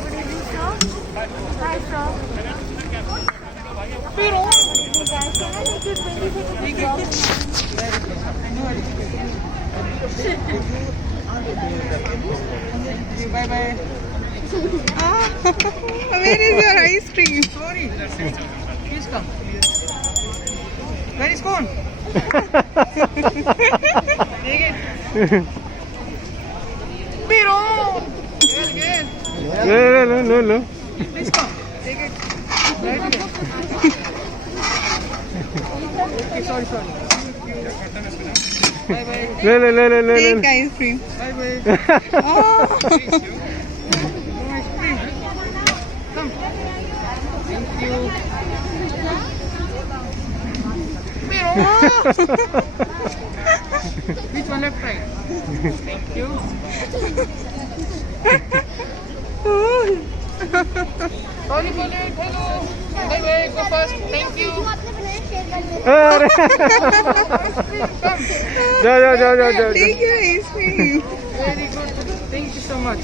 Good evening, sir. Hi, sir. Pero, Good evening, guys. Can I take you 20 seconds bye bye. Ah, where is your ice cream? Sorry. Please come. Where is cone? Take it. Pero. Again. No. Please come. Take it. Right again. Okay, sorry. Bye bye. Take ice cream. Bye bye. Oh. Ice cream. Come. Thank you. Pero. Which one left right? Thank you. Sorry for late. Hello. Bye bye. Go first. Thank you. अरे जा Take your ice cream. Very good. Thank you so much.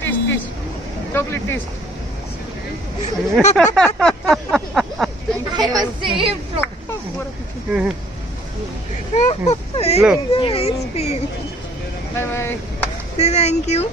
Taste. Chocolate taste. I was saved from. Take your ice cream. Bye bye. Say thank you.